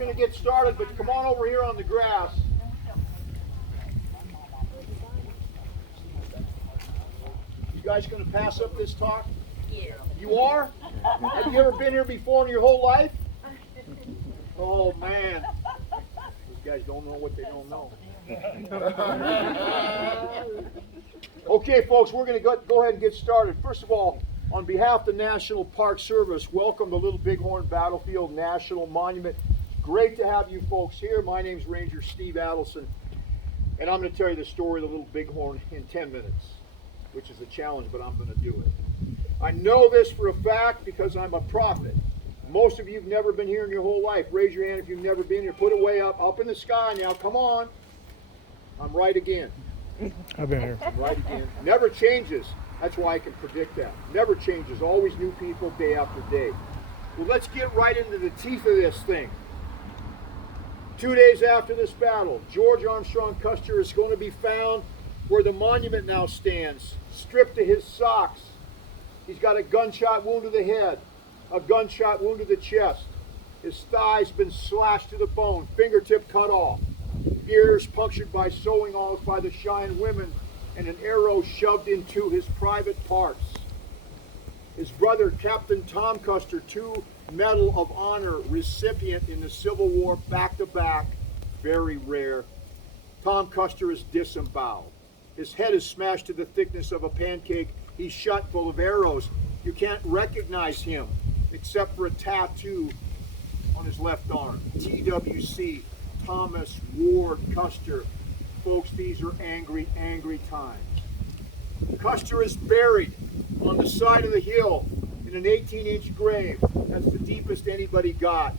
going to get started, but come on over here on the grass. You guys going to pass up this talk? Yeah. You are? Have you ever been here before in your whole life? Oh, man. These guys don't know what they don't know. Okay, folks, we're going to go ahead and get started. First of all, on behalf of the National Park Service, welcome to Little Bighorn Battlefield National Monument. Great to have you folks here. My name is Ranger Steve Adelson, and I'm going to tell you the story of the Little Bighorn in 10 minutes, which is a challenge, but I'm going to do it. I know this for a fact because I'm a prophet. Most of you have never been here in your whole life. Raise your hand if you've never been here. Put it way up in the sky now. Come on. I'm right again. I've been here. I'm right again. Never changes. That's why I can predict that. Never changes. Always new people day after day. Well, let's get right into the teeth of this thing. 2 days after this battle, George Armstrong Custer is going to be found where the monument now stands, stripped to his socks. He's got a gunshot wound to the head, a gunshot wound to the chest. His thigh's been slashed to the bone, fingertip cut off, ears punctured by sewing off by the Cheyenne women, and an arrow shoved into his private parts. His brother, Captain Tom Custer, 2 Medal of Honor recipient in the Civil War, back-to-back, very rare. Tom Custer is disemboweled. His head is smashed to the thickness of a pancake. He's shot full of arrows. You can't recognize him except for a tattoo on his left arm. TWC, Thomas Ward Custer. Folks, these are angry, angry times. Custer is buried on the side of the hill in an 18-inch grave. That's the deepest anybody got.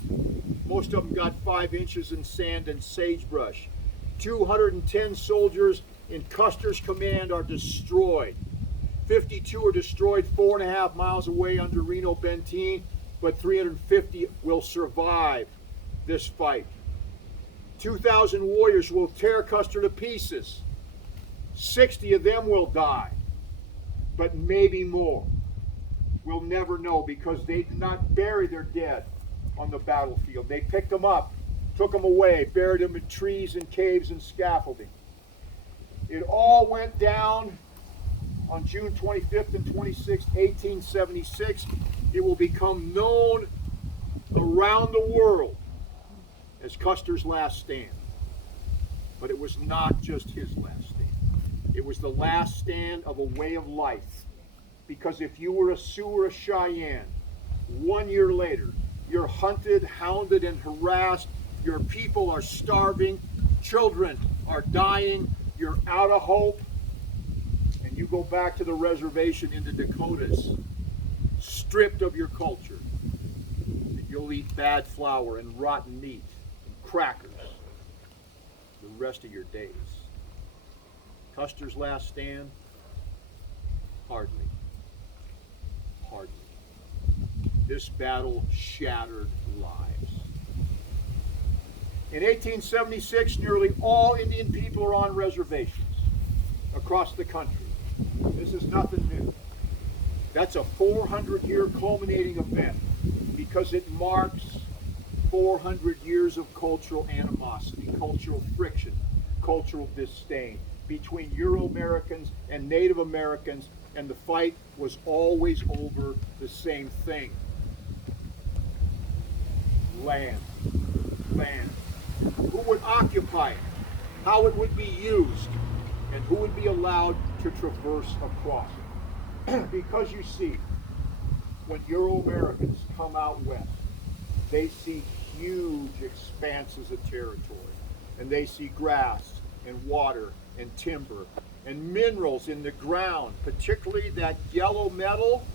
Most of them got 5 inches in sand and sagebrush. 210 soldiers in Custer's command are destroyed. 52 are destroyed 4.5 miles away under Reno Benteen, but 350 will survive this fight. 2,000 warriors will tear Custer to pieces. 60 of them will die, but maybe more. We'll never know because they did not bury their dead on the battlefield. They picked them up, took them away, buried them in trees and caves and scaffolding. It all went down on June 25th and 26th, 1876. It will become known around the world as Custer's last stand. But it was not just his last stand. It was the last stand of a way of life. Because if you were a Sioux or a Cheyenne, 1 year later, you're hunted, hounded, and harassed. Your people are starving. Children are dying. You're out of hope. And you go back to the reservation in the Dakotas, stripped of your culture. And you'll eat bad flour and rotten meat crackers the rest of your days. Custer's last stand? Hardly. Hardly. This battle shattered lives. In 1876, nearly all Indian people are on reservations across the country. This is nothing new. That's a 400-year culminating event because it marks 400 years of cultural animosity, cultural friction, cultural disdain between Euro-Americans and Native Americans, and the fight was always over the same thing. Land. Land. Who would occupy it? How it would be used? And who would be allowed to traverse across it? Because you see, when Euro-Americans come out west, they see huge expanses of territory, and they see grass and water and timber and minerals in the ground, particularly that yellow metal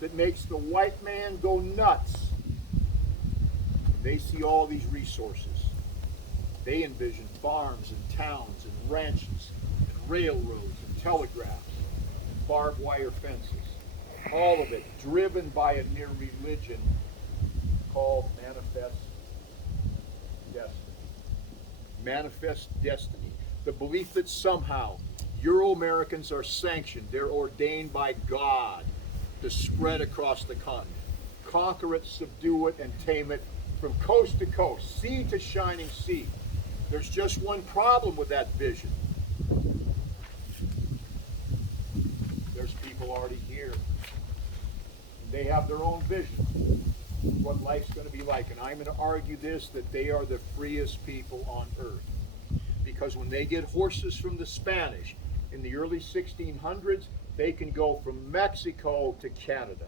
that makes the white man go nuts. And they see all these resources. They envision farms and towns and ranches and railroads and telegraphs and barbed wire fences. All of it driven by a near religion called manifest destiny. Manifest destiny. The belief that somehow Euro-Americans are sanctioned, they're ordained by God to spread across the continent. Conquer it, subdue it, and tame it from coast to coast, sea to shining sea. There's just one problem with that vision. There's people already here. They have their own vision of what life's going to be like. And I'm going to argue this, that they are the freest people on earth. Because when they get horses from the Spanish in the early 1600s, they can go from Mexico to Canada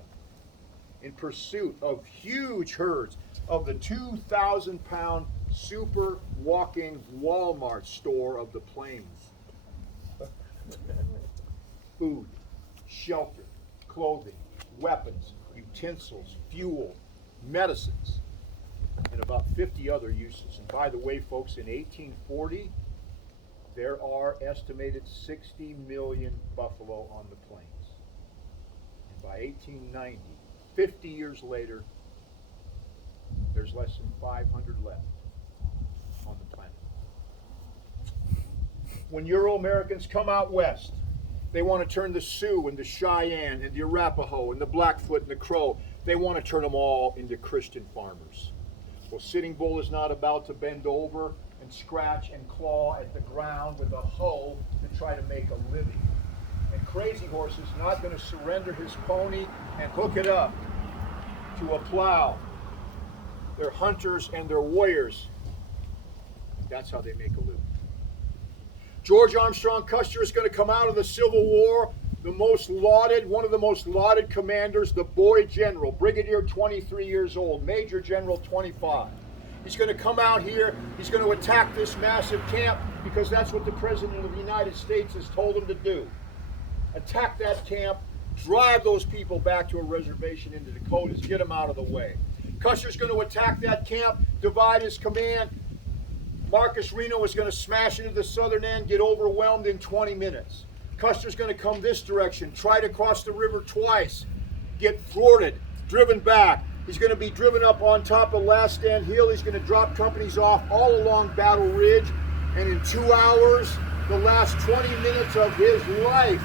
in pursuit of huge herds of the 2,000-pound super walking Walmart store of the plains. Food, shelter, clothing, weapons, utensils, fuel, medicines, and about 50 other uses. And by the way, folks, in 1840, there are estimated 60 million buffalo on the plains. And by 1890, 50 years later, there's less than 500 left on the planet. When Euro-Americans come out west, they want to turn the Sioux and the Cheyenne and the Arapaho and the Blackfoot and the Crow, they want to turn them all into Christian farmers. Well, Sitting Bull is not about to bend over and scratch and claw at the ground with a hoe to try to make a living. And Crazy Horse is not going to surrender his pony and hook it up to a plow. They're hunters and they're warriors. That's how they make a living. George Armstrong Custer is going to come out of the Civil War, the most lauded, one of the most lauded commanders, the boy general, brigadier 23 years old, major general 25. He's going to come out here, he's going to attack this massive camp because that's what the President of the United States has told him to do. Attack that camp, drive those people back to a reservation in the Dakotas, get them out of the way. Custer's going to attack that camp, divide his command. Marcus Reno is going to smash into the southern end, get overwhelmed in 20 minutes. Custer's going to come this direction, try to cross the river twice, get thwarted, driven back. He's going to be driven up on top of Last Stand Hill. He's going to drop companies off all along Battle Ridge. And in 2 hours, the last 20 minutes of his life,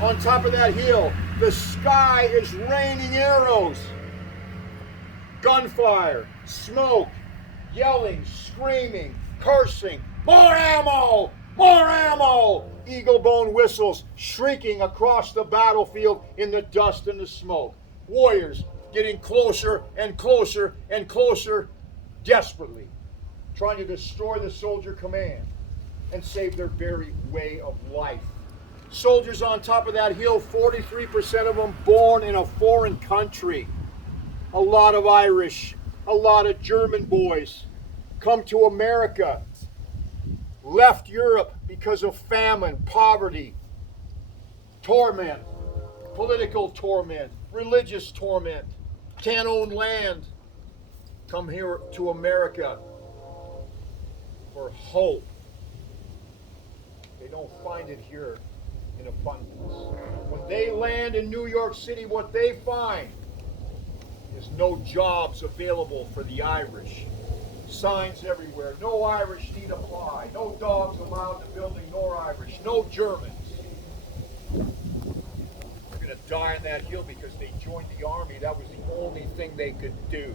on top of that hill, the sky is raining arrows. Gunfire, smoke, yelling, screaming, cursing, more ammo, more ammo! Eagle bone whistles shrieking across the battlefield in the dust and the smoke. Warriors getting closer and closer and closer, desperately, trying to destroy the soldier command and save their very way of life. Soldiers on top of that hill, 43% of them born in a foreign country. A lot of Irish, a lot of German boys come to America, left Europe because of famine, poverty, torment, political torment, religious torment, can't own land, come here to America for hope. They don't find it here in abundance. When they land in New York City, what they find is no jobs available for the Irish. Signs everywhere, no Irish need apply, no dogs allowed in the building nor Irish, no Germans. They're going to die on that hill because they joined the army. That was the only thing they could do.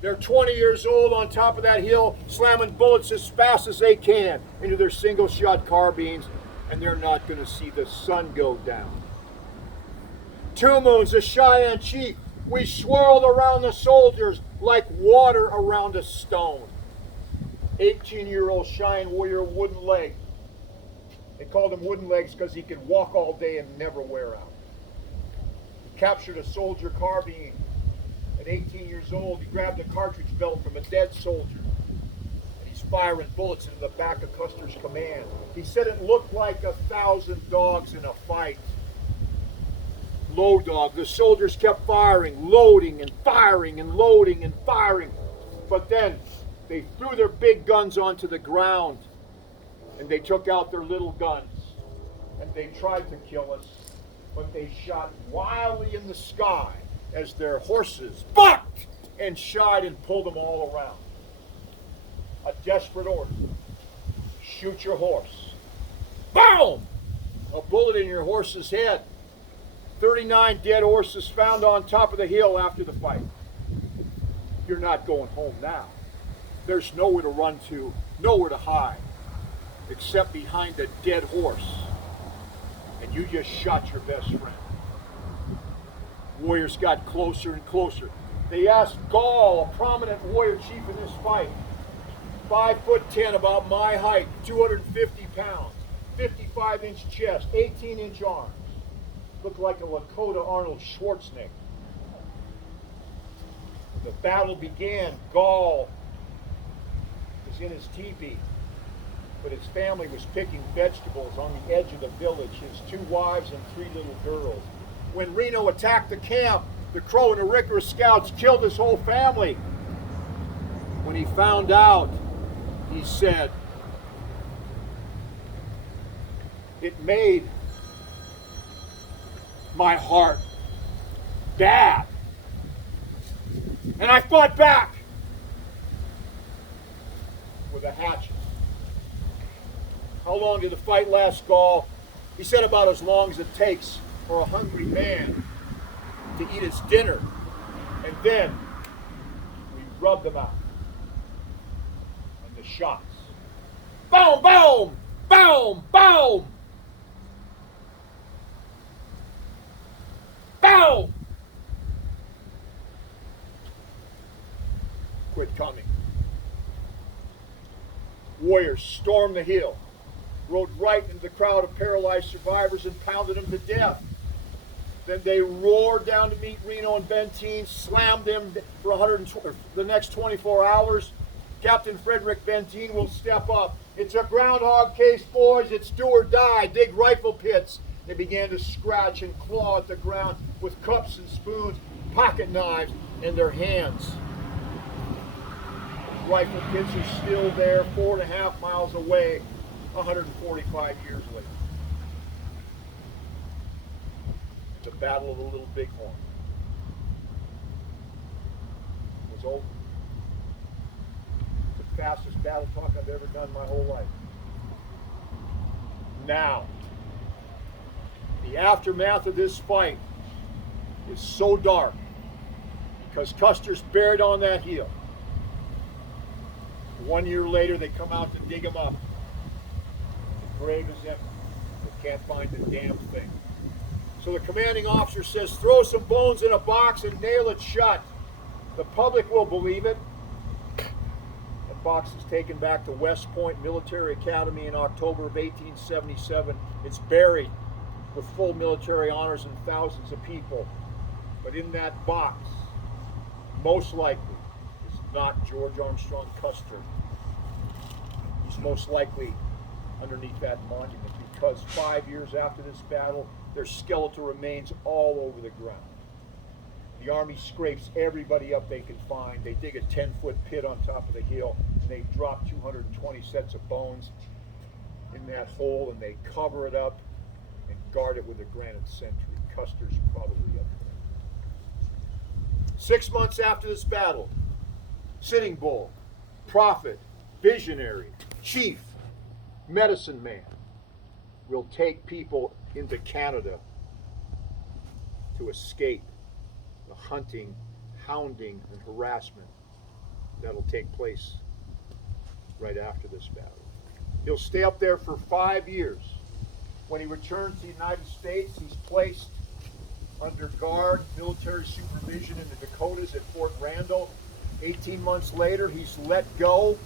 They're 20 years old on top of that hill, slamming bullets as fast as they can into their single-shot carbines, and they're not going to see the sun go down. 2 Moons, the Cheyenne chief, we swirled around the soldiers like water around a stone. 18-year-old Cheyenne warrior, Wooden Leg. They called him Wooden Legs because he could walk all day and never wear out. He captured a soldier carbine. At 18 years old, he grabbed a cartridge belt from a dead soldier. And he's firing bullets into the back of Custer's command. He said it looked like 1,000 dogs in a fight. Low dog. The soldiers kept firing, loading and firing and loading and firing. But then they threw their big guns onto the ground and they took out their little guns and they tried to kill us, but they shot wildly in the sky as their horses bucked and shied and pulled them all around. A desperate order. Shoot your horse. Boom! A bullet in your horse's head. 39 dead horses found on top of the hill after the fight. you're not going home now. There's nowhere to run to, nowhere to hide, except behind a dead horse. And you just shot your best friend. Warriors got closer and closer. They asked Gall, a prominent warrior chief in this fight, 5'10", about my height, 250 pounds, 55-inch chest, 18-inch arms. Looked like a Lakota Arnold Schwarzenegger. The battle began. Gall was in his teepee, but his family was picking vegetables on the edge of the village, his 2 wives and 3 little girls. When Reno attacked the camp, the Crow and Arikara scouts killed his whole family. When he found out, he said, "It made my heart bad. And I fought back with a hatchet." How long did the fight last, Gall? He said about as long as it takes for a hungry man to eat his dinner. And then we rubbed them out. And the shots. Boom, boom, boom, boom. Boom. Quit coming. Warriors stormed the hill, rode right into the crowd of paralyzed survivors and pounded them to death. Then they roared down to meet Reno and Benteen, slammed them for the next 24 hours. Captain Frederick Benteen will step up. "It's a groundhog case, boys. It's do or die. Dig rifle pits." They began to scratch and claw at the ground with cups and spoons, pocket knives in their hands. Rifle pits are still there 4.5 miles away, 145 years later. The Battle of the Little Bighorn was over. The fastest battle talk I've ever done my whole life. Now, the aftermath of this fight is so dark because Custer's buried on that hill. 1 year later, they come out to dig him up. The grave is empty. They can't find the damn thing. So the commanding officer says, "Throw some bones in a box and nail it shut. The public will believe it." The box is taken back to West Point Military Academy in October of 1877. It's buried with full military honors and thousands of people. But in that box, most likely, is not George Armstrong Custer. He's most likely underneath that monument because 5 years after this battle, their skeletal remains all over the ground. The Army scrapes everybody up they can find. They dig a 10-foot pit on top of the hill, and they drop 220 sets of bones in that hole, and they cover it up and guard it with a granite sentry. Custer's probably up there. 6 months after this battle, Sitting Bull, prophet, visionary, chief, medicine man, will take people into Canada to escape the hunting, hounding, and harassment that'll take place right after this battle. He'll stay up there for 5 years. When he returns to the United States, he's placed under guard, military supervision in the Dakotas at Fort Randall. 18 months later, he's let go.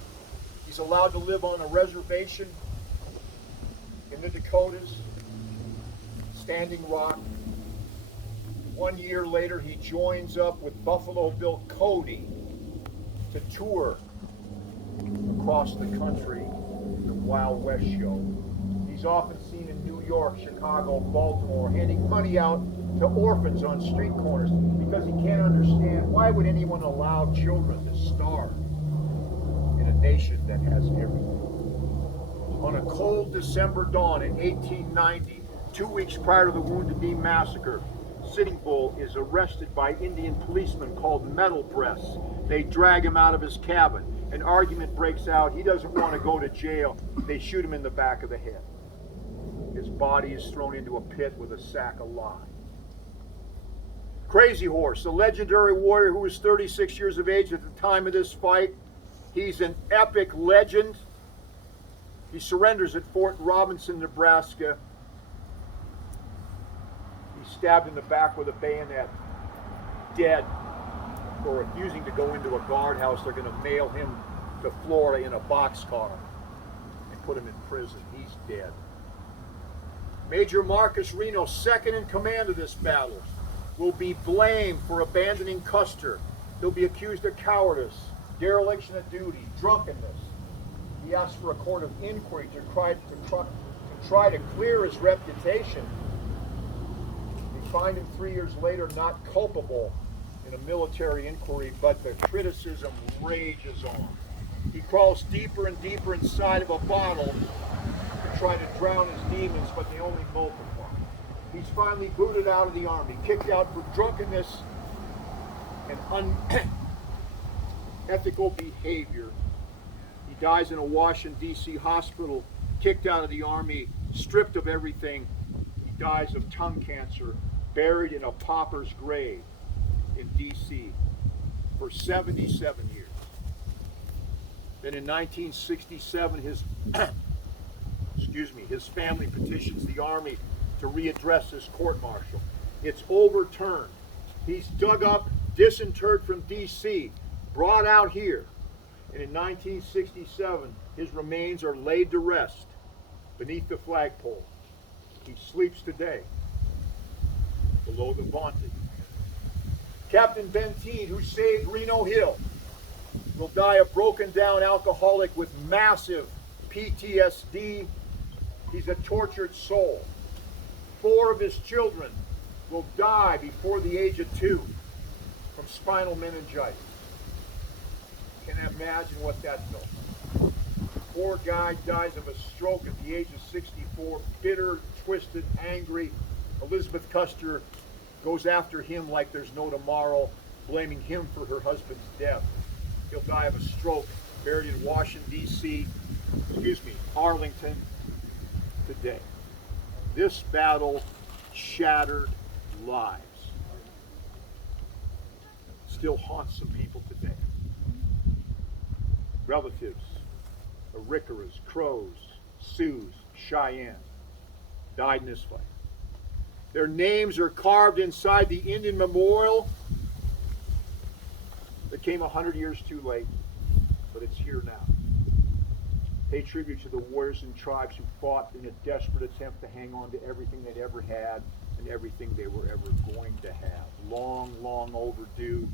He's allowed to live on a reservation in the Dakotas, Standing Rock. 1 year later, he joins up with Buffalo Bill Cody to tour across the country, the Wild West show. He's often seen in New York, Chicago, Baltimore, handing money out to orphans on street corners because he can't understand why would anyone allow children to starve in a nation that has everything. On a cold December dawn in 1890, 2 weeks prior to the Wounded Knee Massacre, Sitting Bull is arrested by Indian policemen called Metal Breasts. They drag him out of his cabin. An argument breaks out. He doesn't want to go to jail. They shoot him in the back of the head. His body is thrown into a pit with a sack of lye. Crazy Horse, a legendary warrior who was 36 years of age at the time of this fight. He's an epic legend. He surrenders at Fort Robinson, Nebraska. He's stabbed in the back with a bayonet, dead, for refusing to go into a guardhouse. They're going to mail him to Florida in a boxcar and put him in prison. He's dead. Major Marcus Reno, second in command of this battle, will be blamed for abandoning Custer. He'll be accused of cowardice, dereliction of duty, drunkenness. He asked for a court of inquiry to try to clear his reputation. They find him 3 years later not culpable in a military inquiry, but the criticism rages on. He crawls deeper and deeper inside of a bottle to try to drown his demons, but they only multiply. He's finally booted out of the army, kicked out for drunkenness and unethical behavior. He dies in a Washington, D.C. hospital, kicked out of the army, stripped of everything. He dies of tongue cancer, buried in a pauper's grave in D.C. for 77 years. Then in 1967, his family petitions the army to readdress this court-martial. It's overturned. He's dug up, disinterred from D.C., brought out here. And in 1967, his remains are laid to rest beneath the flagpole. He sleeps today below the vaunted. Captain Benteen, who saved Reno Hill, will die a broken down alcoholic with massive PTSD. He's a tortured soul. 4 of his children will die before the age of 2 from spinal meningitis. Can you imagine what that's like? Poor guy dies of a stroke at the age of 64, bitter, twisted, angry. Elizabeth Custer goes after him like there's no tomorrow, blaming him for her husband's death. He'll die of a stroke, buried in Washington, Arlington today. This battle shattered lives. Still haunts some people today. Relatives, Arikaras, Crows, Sioux, Cheyenne, died in this fight. Their names are carved inside the Indian memorial that came 100 years too late, but it's here now. Pay tribute to the warriors and tribes who fought in a desperate attempt to hang on to everything they'd ever had and everything they were ever going to have. Long, long overdue,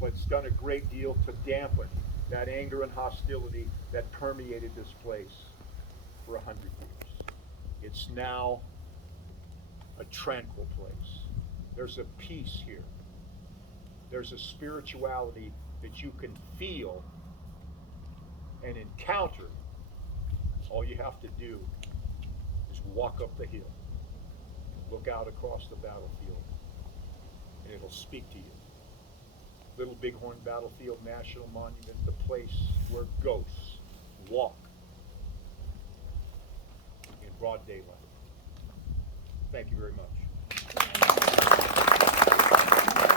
but it's done a great deal to dampen that anger and hostility that permeated this place for 100 years. It's now a tranquil place. There's a peace here. There's a spirituality that you can feel and encounter. All you have to do is walk up the hill, look out across the battlefield, and it'll speak to you. Little Bighorn Battlefield National Monument, the place where ghosts walk in broad daylight. Thank you very much.